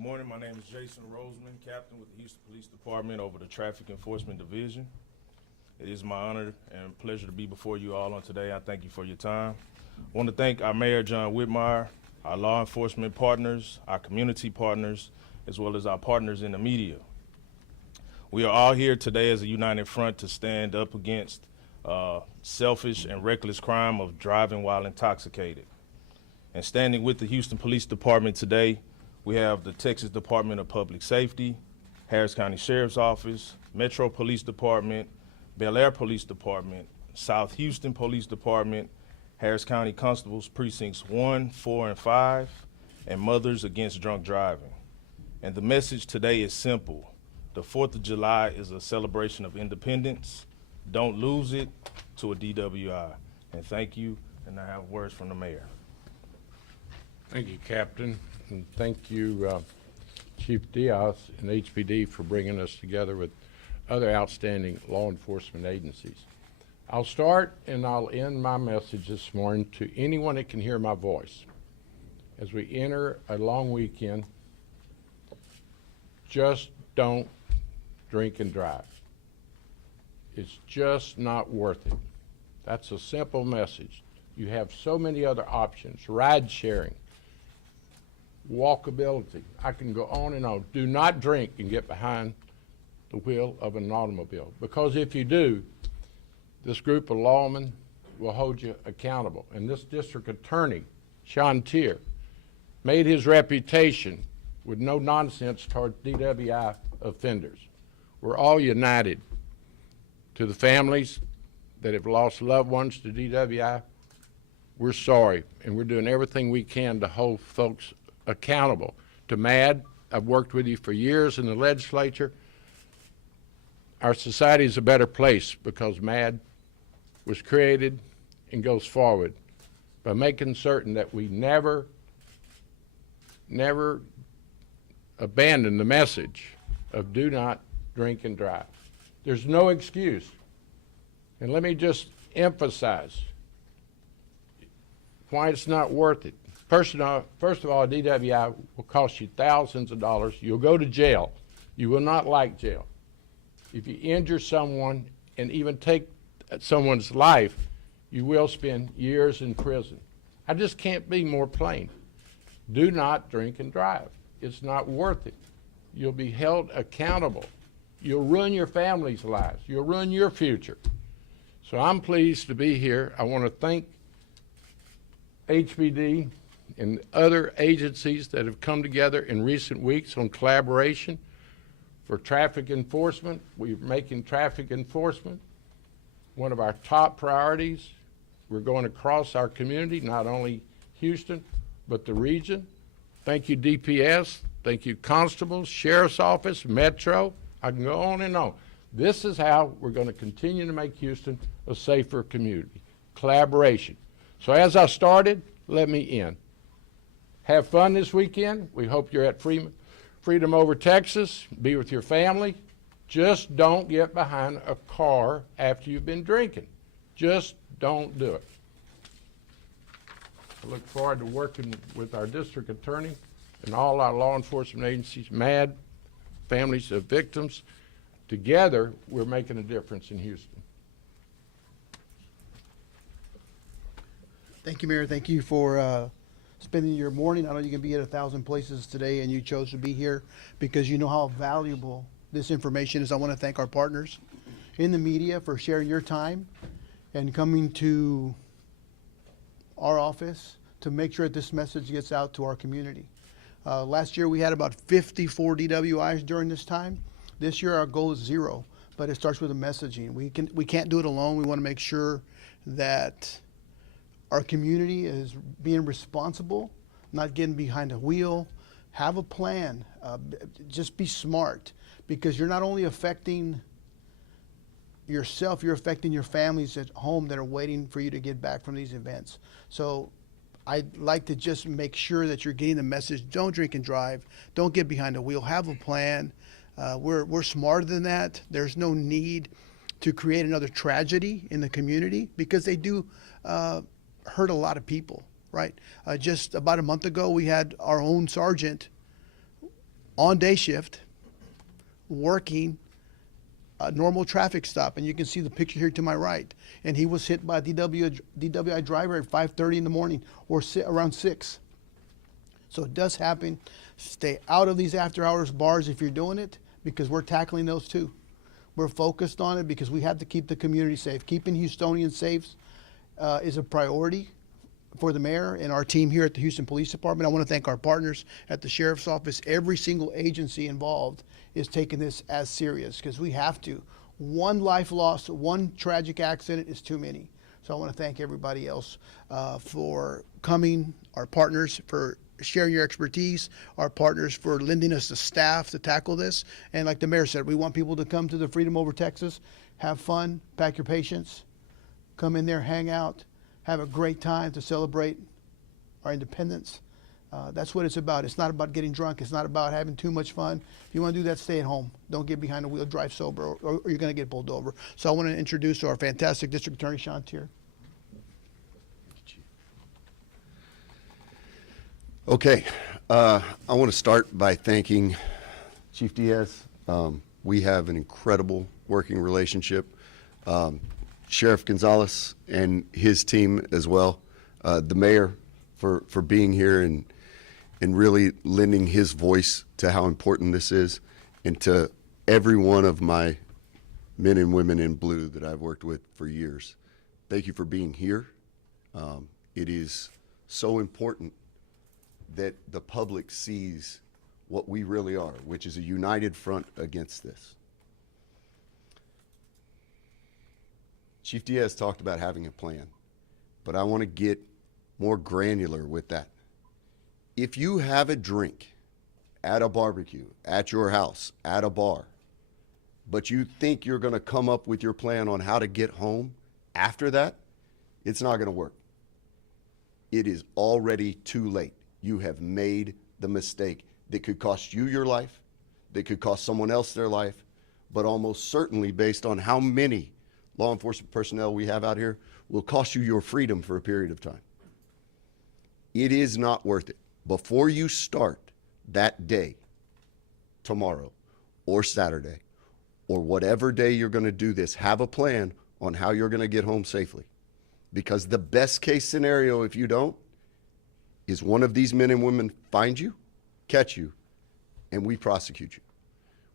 Good morning. My name is Jason Roseman, Captain with the Houston Police Department over the Traffic Enforcement Division. It is my honor and pleasure to be before you all on today. I thank you for your time. I want to thank our Mayor, John Whitmire, our law enforcement partners, our community partners, as well as our partners in the media. We are all here today as a united front to stand up against selfish and reckless crime of driving while intoxicated. And standing with the Houston Police Department today, we have the Texas Department of Public Safety, Harris County Sheriff's Office, Metro Police Department, Bel Air Police Department, South Houston Police Department, Harris County Constables Precincts 1, 4, and 5, and Mothers Against Drunk Driving. And the message today is simple. The 4th of July is a celebration of independence. Don't lose it to a DWI. And thank you, and I have words from the mayor. Thank you, Captain, and thank you, Chief Diaz and HPD for bringing us together with other outstanding law enforcement agencies. I'll start and I'll end my message this morning to anyone that can hear my voice. As we enter a long weekend, just don't drink and drive. It's just not worth it. That's a simple message. You have so many other options, ride sharing, walkability. I can go on and on. Do not drink and get behind the wheel of an automobile, because if you do, this group of lawmen will hold you accountable. And this district attorney, Sean Tier, made his reputation with no nonsense toward DWI offenders. We're all united. To the families that have lost loved ones to DWI, we're sorry, and we're doing everything we can to hold folks accountable. To MAD, I've worked with you for years in the legislature. Our society is a better place because MAD was created and goes forward by making certain that we never abandon the message of do not drink and drive. There's no excuse. And let me just emphasize why it's not worth it. First of all, DWI will cost you thousands of dollars. You'll go to jail. You will not like jail. If you injure someone and even take someone's life, you will spend years in prison. I just can't be more plain. Do not drink and drive. It's not worth it. You'll be held accountable. You'll ruin your family's lives. You'll ruin your future. So I'm pleased to be here. I want to thank HPD and other agencies that have come together in recent weeks on collaboration for traffic enforcement. We're making traffic enforcement one of our top priorities. We're going across our community, not only Houston, but the region. Thank you, DPS. Thank you, constables, sheriff's office, Metro. I can go on and on. This is how we're going to continue to make Houston a safer community. Collaboration. So as I started, let me end. Have fun this weekend. We hope you're at Freedom Over Texas. Be with your family. Just don't get behind a car after you've been drinking. Just don't do it. I look forward to working with our district attorney and all our law enforcement agencies, MAD, families of victims. Together, we're making a difference in Houston. Thank you, Mayor. Thank you for spending your morning. I know you can be at 1,000 places today, and you chose to be here because you know how valuable this information is. I want to thank our partners in the media for sharing your time and coming to our office to make sure that this message gets out to our community. Last year, we had about 54 DWIs during this time. This year, our goal is 0, but it starts with the messaging. We can't do it alone. We want to make sure that our community is being responsible, not getting behind a wheel. Have a plan. Just be smart, because you're not only affecting yourself, you're affecting your families at home that are waiting for you to get back from these events. So I'd like to just make sure that you're getting the message. Don't drink and drive. Don't get behind the wheel. Have a plan. We're smarter than that. There's no need to create another tragedy in the community, because they do hurt a lot of people, right? Just about a month ago, we had our own sergeant on day shift, working a normal traffic stop, and you can see the picture here to my right. And he was hit by a DWI driver at 5:30 in the morning, or around 6. So it does happen. Stay out of these after-hours bars if you're doing it, because we're tackling those too. We're focused on it because we have to keep the community safe. Keeping Houstonians safe is a priority for the mayor and our team here at the Houston Police Department. I want to thank our partners at the Sheriff's Office. Every single agency involved is taking this as serious, because we have to. One life lost, one tragic accident is too many. So I want to thank everybody else for coming, our partners for sharing your expertise, our partners for lending us the staff to tackle this. And like the mayor said, we want people to come to the Freedom Over Texas, have fun, pack your patience, come in there, hang out, have a great time to celebrate our independence. That's what it's about. It's not about getting drunk. It's not about having too much fun. If you want to do that, stay at home. Don't get behind the wheel, drive sober, or you're going to get pulled over. So I want to introduce our fantastic District Attorney, Sean Tier. Okay, I want to start by thanking Chief Diaz. We have an incredible working relationship. Sheriff Gonzalez and his team as well. The mayor for being here and really lending his voice to how important this is, and to every one of my men and women in blue that I've worked with for years. Thank you for being here. It is so important that the public sees what we really are, which is a united front against this. Chief Diaz talked about having a plan, but I want to get more granular with that. If you have a drink at a barbecue, at your house, at a bar, but you think you're going to come up with your plan on how to get home after that, it's not going to work. It is already too late. You have made the mistake that could cost you your life, that could cost someone else their life, but almost certainly, based on how many law enforcement personnel we have out here, will cost you your freedom for a period of time. It is not worth it. Before you start that day, tomorrow or Saturday, or whatever day you're going to do this, have a plan on how you're going to get home safely. Because the best case scenario, if you don't, is one of these men and women find you, catch you, and we prosecute you.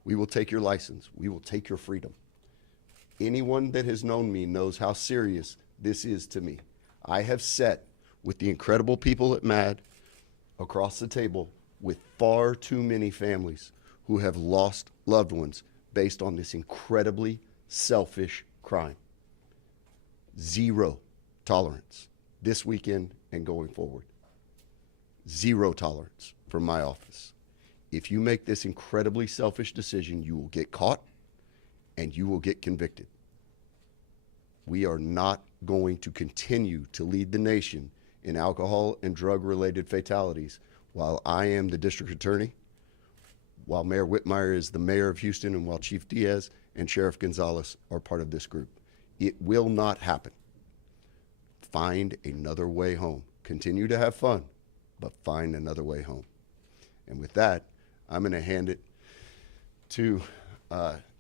We will take your license. We will take your freedom. Anyone that has known me knows how serious this is to me. I have sat with the incredible people at MAD across the table with far too many families who have lost loved ones based on this incredibly selfish crime. Zero tolerance this weekend and going forward. Zero tolerance from my office. If you make this incredibly selfish decision, you will get caught and you will get convicted. We are not going to continue to lead the nation in alcohol and drug-related fatalities while I am the district attorney, while Mayor Whitmire is the mayor of Houston, and while Chief Diaz and Sheriff Gonzalez are part of this group. It will not happen. Find another way home. Continue to have fun, but find another way home. And with that, I'm going to hand it to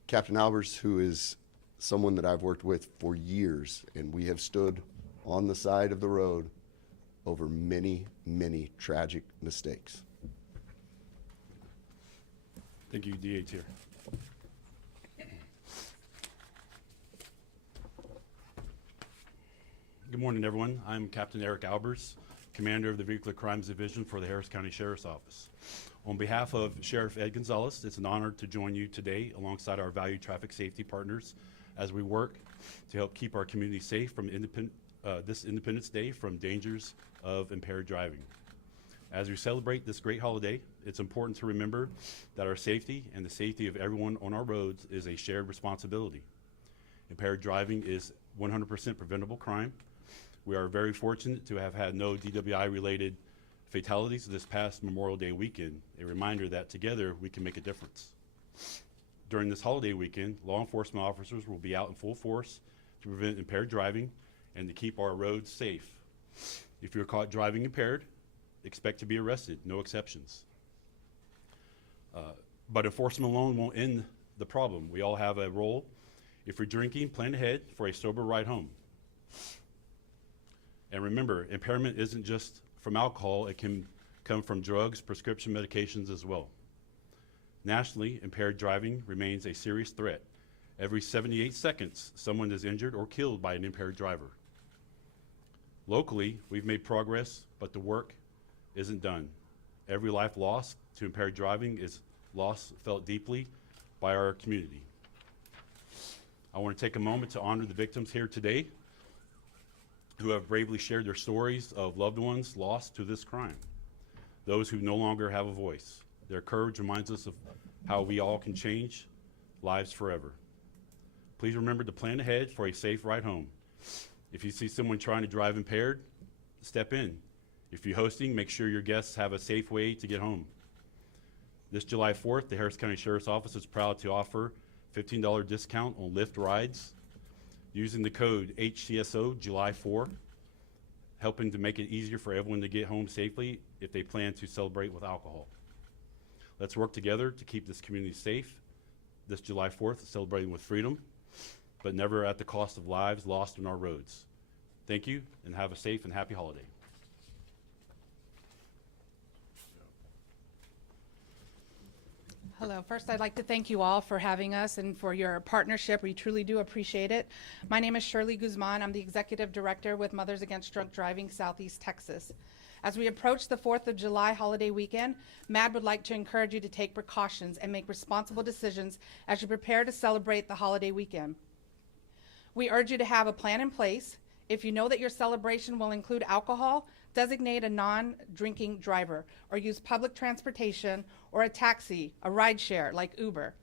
Captain Alers, who is someone that I've worked with for years, and we have stood on the side of the road over many, many tragic mistakes. Thank you, DA Tier. Good morning, everyone. I'm Captain Eric Alers, Commander of the Vehicular Crimes Division for the Harris County Sheriff's Office. On behalf of Sheriff Ed Gonzalez, it's an honor to join you today alongside our valued traffic safety partners as we work to help keep our community safe from this Independence Day from dangers of impaired driving. As we celebrate this great holiday, it's important to remember that our safety and the safety of everyone on our roads is a shared responsibility. Impaired driving is 100% preventable crime. We are very fortunate to have had no DWI-related fatalities this past Memorial Day weekend, a reminder that together we can make a difference. During this holiday weekend, law enforcement officers will be out in full force to prevent impaired driving and to keep our roads safe. If you're caught driving impaired, expect to be arrested, no exceptions. But enforcement alone won't end the problem. We all have a role. If you're drinking, plan ahead for a sober ride home. And remember, impairment isn't just from alcohol, it can come from drugs, prescription medications as well. Nationally, impaired driving remains a serious threat. Every 78 seconds, someone is injured or killed by an impaired driver. Locally, we've made progress, but the work isn't done. Every life lost to impaired driving is loss felt deeply by our community. I want to take a moment to honor the victims here today who have bravely shared their stories of loved ones lost to this crime, those who no longer have a voice. Their courage reminds us of how we all can change lives forever. Please remember to plan ahead for a safe ride home. If you see someone trying to drive impaired, step in. If you're hosting, make sure your guests have a safe way to get home. This July 4th, the Harris County Sheriff's Office is proud to offer $15 discount on Lyft rides using the code HCSO July 4, helping to make it easier for everyone to get home safely if they plan to celebrate with alcohol. Let's work together to keep this community safe. This July 4th, celebrating with freedom, but never at the cost of lives lost on our roads. Thank you, and have a safe and happy holiday. Hello. First, I'd like to thank you all for having us and for your partnership. We truly do appreciate it. My name is Shirley Guzman. I'm the Executive Director with Mothers Against Drunk Driving, Southeast Texas. As we approach the 4th of July holiday weekend, MADD would like to encourage you to take precautions and make responsible decisions as you prepare to celebrate the holiday weekend. We urge you to have a plan in place. If you know that your celebration will include alcohol, designate a non-drinking driver or use public transportation or a taxi, a ride share like Uber.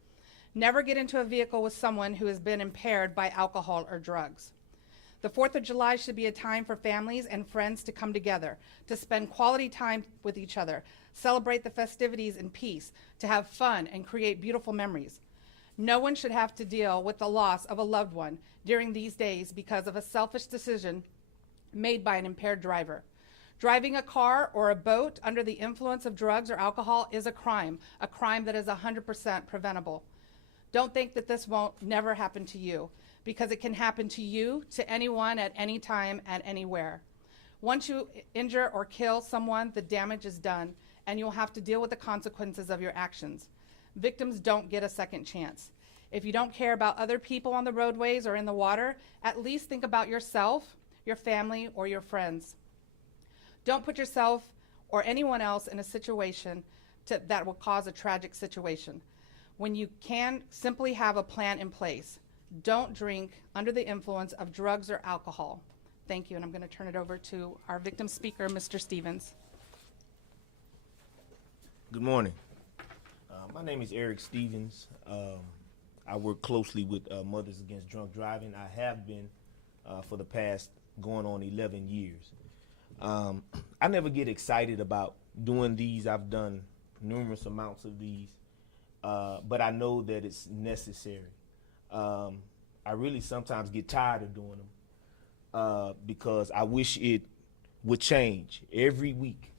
Never get into a vehicle with someone who has been impaired by alcohol or drugs. The 4th of July should be a time for families and friends to come together, to spend quality time with each other, celebrate the festivities in peace, to have fun and create beautiful memories. No one should have to deal with the loss of a loved one during these days because of a selfish decision made by an impaired driver. Driving a car or a boat under the influence of drugs or alcohol is a crime that is 100% preventable. Don't think that this won't never happen to you, because it can happen to you, to anyone, at any time, and anywhere. Once you injure or kill someone, the damage is done, and you'll have to deal with the consequences of your actions. Victims don't get a second chance. If you don't care about other people on the roadways or in the water, at least think about yourself, your family, or your friends. Don't put yourself or anyone else in a situation that will cause a tragic situation. When you can, simply have a plan in place. Don't drink under the influence of drugs or alcohol. Thank you, and I'm going to turn it over to our victim speaker, Mr. Stevens. Good morning. My name is Eric Stevens. I work closely with Mothers Against Drunk Driving. I have been for the past going on 11 years. I never get excited about doing these. I've done numerous amounts of these, but I know that it's necessary. I really sometimes get tired of doing them because I wish it would change. Every week,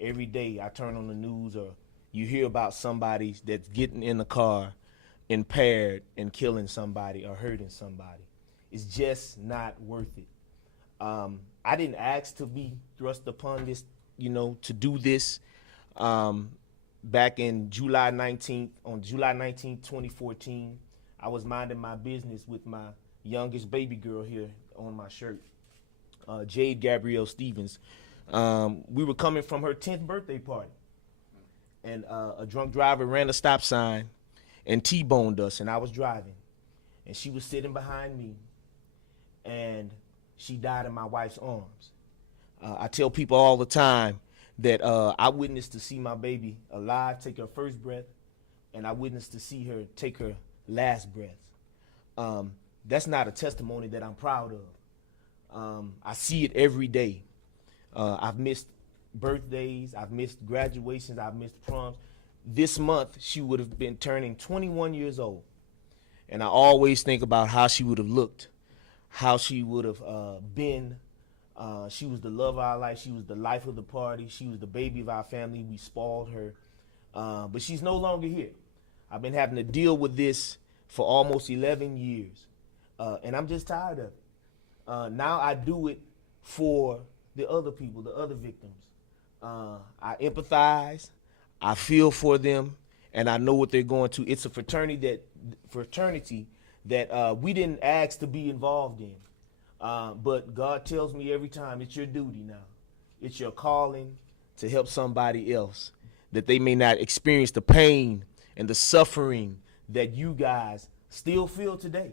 every day I turn on the news or you hear about somebody that's getting in the car impaired and killing somebody or hurting somebody. It's just not worth it. I didn't ask to be thrust upon this, to do this. Back in July 19th, 2014, I was minding my business with my youngest baby girl here on my shirt, Jade Gabrielle Stevens. We were coming from her 10th birthday party, and a drunk driver ran a stop sign and T-boned us, and I was driving, and she was sitting behind me, and she died in my wife's arms. I tell people all the time that I witnessed to see my baby alive take her first breath, and I witnessed to see her take her last breath. That's not a testimony that I'm proud of. I see it every day. I've missed birthdays, I've missed graduations, I've missed proms. This month, she would have been turning 21 years old. And I always think about how she would have looked, how she would have been. She was the love of our life. She was the life of the party. She was the baby of our family. We spoiled her. But she's no longer here. I've been having to deal with this for almost 11 years, and I'm just tired of it. Now I do it for the other people, the other victims. I empathize, I feel for them, and I know what they're going to. It's a fraternity that we didn't ask to be involved in, but God tells me every time it's your duty now. It's your calling to help somebody else, that they may not experience the pain and the suffering that you guys still feel today.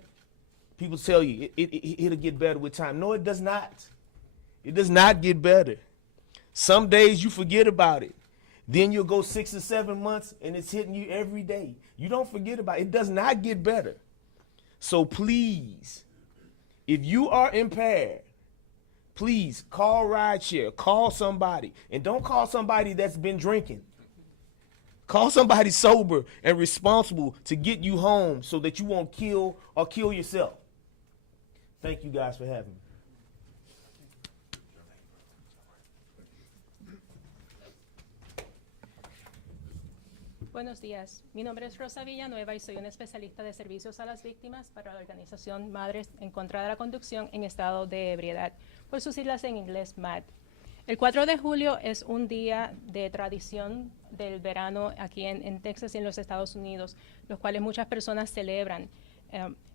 People tell you it'll get better with time. No, it does not. It does not get better. Some days you forget about it. Then you'll go 6 or 7 months and it's hitting you every day. You don't forget about it. It does not get better. So please, if you are impaired, please call rideshare, call somebody, and don't call somebody that's been drinking. Call somebody sober and responsible to get you home so that you won't kill yourself. Thank you guys for having me. Buenos días, mi nombre es Rosa Villanueva y soy una especialista de servicios a las víctimas para la organización Madres en contra de la conducción en estado de ebriedad, por sus siglas en inglés MAD. El 4 de julio es un día de tradición del verano aquí en Texas y en los Estados Unidos, los cuales muchas personas celebran.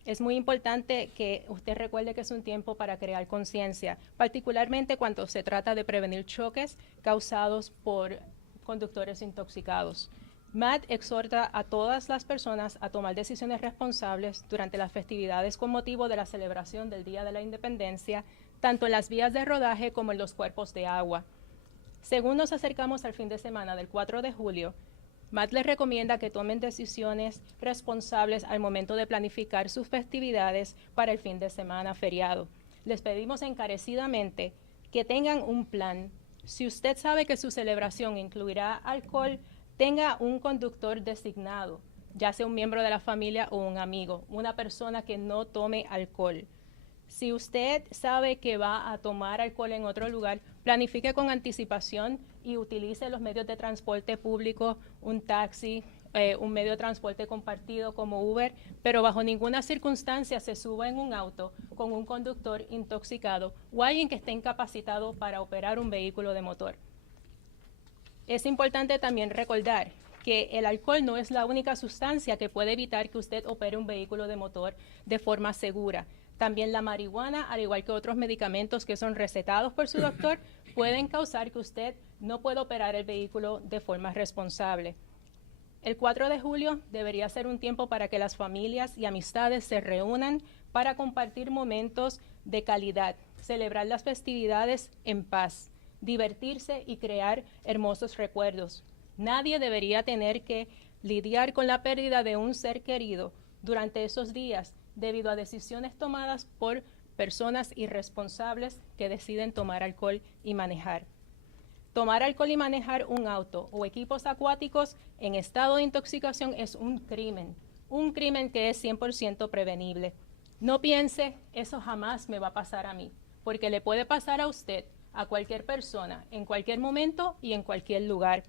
Es muy importante que usted recuerde que es un tiempo para crear conciencia, particularmente cuando se trata de prevenir choques causados por conductores intoxicados. MAD exhorta a todas las personas a tomar decisiones responsables durante las festividades con motivo de la celebración del Día de la Independencia, tanto en las vías de rodaje como en los cuerpos de agua. Según nos acercamos al fin de semana del 4 de julio, MAD les recomienda que tomen decisiones responsables al momento de planificar sus festividades para el fin de semana feriado. Les pedimos encarecidamente que tengan un plan. Si usted sabe que su celebración incluirá alcohol, tenga un conductor designado, ya sea un miembro de la familia o un amigo, una persona que no tome alcohol. Si usted sabe que va a tomar alcohol en otro lugar, planifique con anticipación y utilice los medios de transporte público, un taxi, un medio de transporte compartido como Uber, pero bajo ninguna circunstancia se suba en un auto con un conductor intoxicado o alguien que esté incapacitado para operar un vehículo de motor. Es importante también recordar que el alcohol no es la única sustancia que puede evitar que usted opere un vehículo de motor de forma segura. También la marihuana, al igual que otros medicamentos que son recetados por su doctor, pueden causar que usted no pueda operar el vehículo de forma responsable. El 4 de julio debería ser un tiempo para que las familias y amistades se reúnan para compartir momentos de calidad, celebrar las festividades en paz, divertirse y crear hermosos recuerdos. Nadie debería tener que lidiar con la pérdida de un ser querido durante esos días debido a decisiones tomadas por personas irresponsables que deciden tomar alcohol y manejar. Tomar alcohol y manejar un auto o equipos acuáticos en estado de intoxicación es un crimen que es 100% prevenible. No piense, eso jamás me va a pasar a mí, porque le puede pasar a usted, a cualquier persona, en cualquier momento y en cualquier lugar.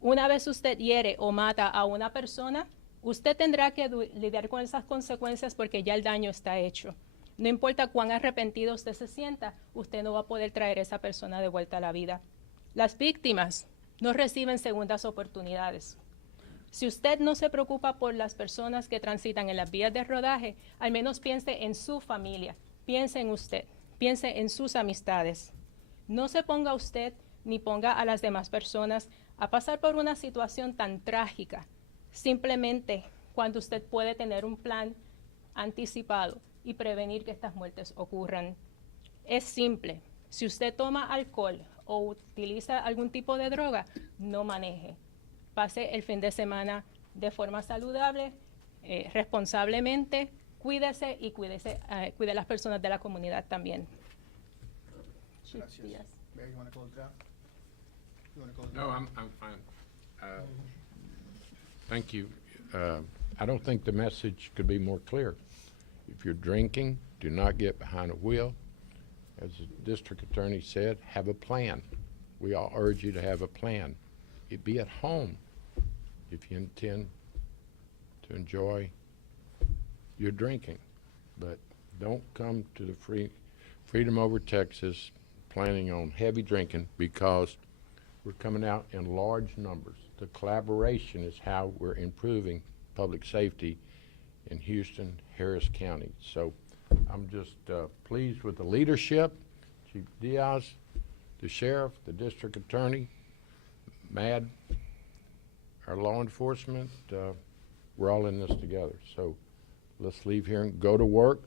Una vez usted hiere o mata a una persona, usted tendrá que lidiar con esas consecuencias porque ya el daño está hecho. No importa cuán arrepentido usted se sienta, usted no va a poder traer a esa persona de vuelta a la vida. Las víctimas no reciben segundas oportunidades. Si usted no se preocupa por las personas que transitan en las vías de rodaje, al menos piense en su familia, piense en usted, piense en sus amistades. No se ponga usted ni ponga a las demás personas a pasar por una situación tan trágica, simplemente cuando usted puede tener un plan anticipado y prevenir que estas muertes ocurran. Es simple. Si usted toma alcohol o utiliza algún tipo de droga, no maneje. Pase el fin de semana de forma saludable, responsablemente, cuídese y cuide a las personas de la comunidad también. Gracias. Barry, you want to close it out? You want to close it No, out? I'm fine. Thank you. I don't think the message could be more clear. If you're drinking, do not get behind a wheel. As the district attorney said, have a plan. We all urge you to have a plan. Be at home if you intend to enjoy your drinking. But don't come to the Freedom Over Texas planning on heavy drinking, because we're coming out in large numbers. The collaboration is how we're improving public safety in Houston, Harris County. So I'm just pleased with the leadership, Chief Diaz, the sheriff, the district attorney, MAD, our law enforcement. We're all in this together. So let's leave here and go to work.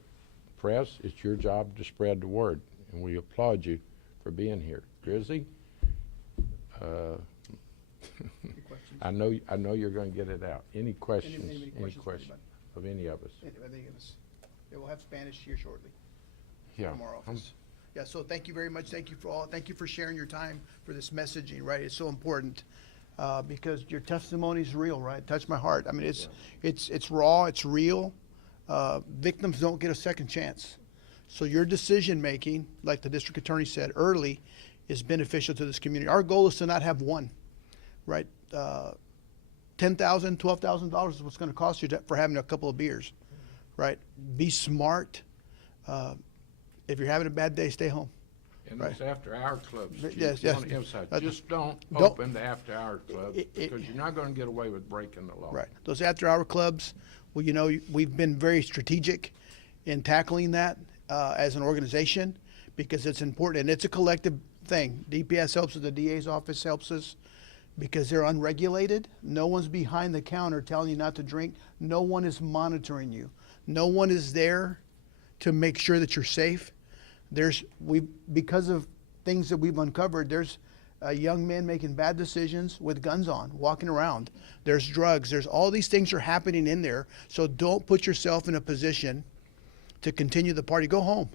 Press, it's your job to spread the word, and we applaud you for being here. Grizzly, I know you're going to get it out. Any questions? Any questions of any of us? Any of us. Yeah, we'll have Spanish here shortly Yeah. from our office. Yeah, so thank you very much. Thank you for all. Thank you for sharing your time for this messaging, right? It's so important because your testimony is real, right? It touched my heart. I mean, it's raw, it's real. Victims don't get a second chance. So your decision making, like the district attorney said early, is beneficial to this community. Our goal is to not have one, right? $10,000, $12,000 is what's going to cost you for having a couple of beers, right? Be smart. If you're having a bad day, stay home. And Right. those after-hour clubs, Chief, Yes, you yes. want to emphasize, just don't Don't- open the after-hour clubs, it- because you're not going to get away with breaking the law. Right. Those after-hour clubs, well, you know, we've been very strategic in tackling that as an organization because it's important and it's a collective thing. DPS helps us, the DA's office helps us because they're unregulated. No one's behind the counter telling you not to drink. No one is monitoring you. No one is there to make sure that you're safe. Because of things that we've uncovered, there's young men making bad decisions with guns on, walking around. There's drugs. There's all these things are happening in there. So don't put yourself in a position to continue the party. Go home.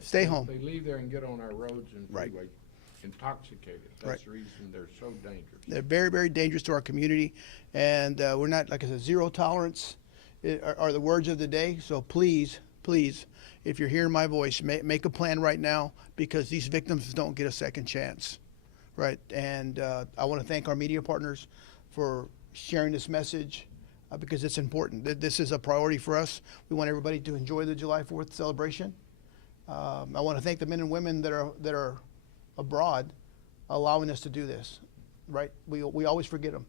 Stay home. They leave there and get on our roads and Right. freeway intoxicated. That's Right. the reason they're so dangerous. They're very, very dangerous to our community. And we're not, like I said, zero tolerance are the words of the day. So please, please, if you're hearing my voice, make a plan right now because these victims don't get a second chance. Right. And I want to thank our media partners for sharing this message because it's important. This is a priority for us. We want everybody to enjoy the July 4th celebration. I want to thank the men and women that are abroad allowing us to do this. Right. We always forget them.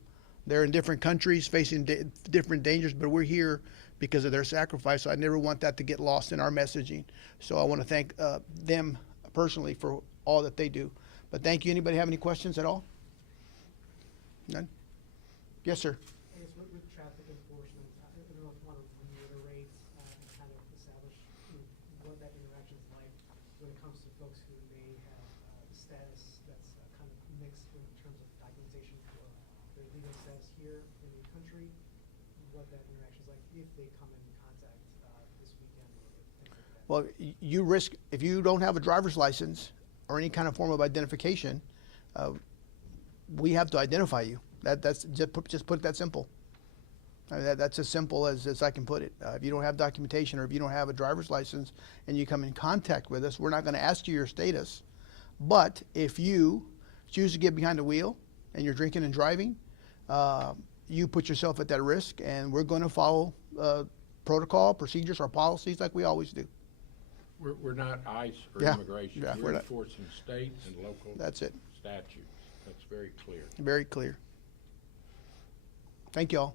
They're in different countries facing different dangers, but we're here because of their sacrifice. So I never want that to get lost in our messaging. So I want to thank them personally for all that they do. But thank you. Anybody have any questions at all? None? Yes, sir. I guess with traffic enforcement, I don't know if you want to reiterate and kind of establish what that interaction is like when it comes to folks who may have status that's kind of mixed in terms of documentation for their legal status here in the country, what that interaction is like if they come in contact this weekend or things like that. Well, you risk, if you don't have a driver's license or any kind of form of identification, we have to identify you. That's just put it that simple. I mean, that's as simple as I can put it. If you don't have documentation or if you don't have a driver's license and you come in contact with us, we're not going to ask you your status. But if you choose to get behind the wheel and you're drinking and driving, you put yourself at that risk, and we're going to follow protocol, procedures, or policies like we always do. We're not ICE or Yeah. immigration. Yeah, We're we're not. enforcing state and local That's it. statutes. That's very clear. Very clear. Thank you all.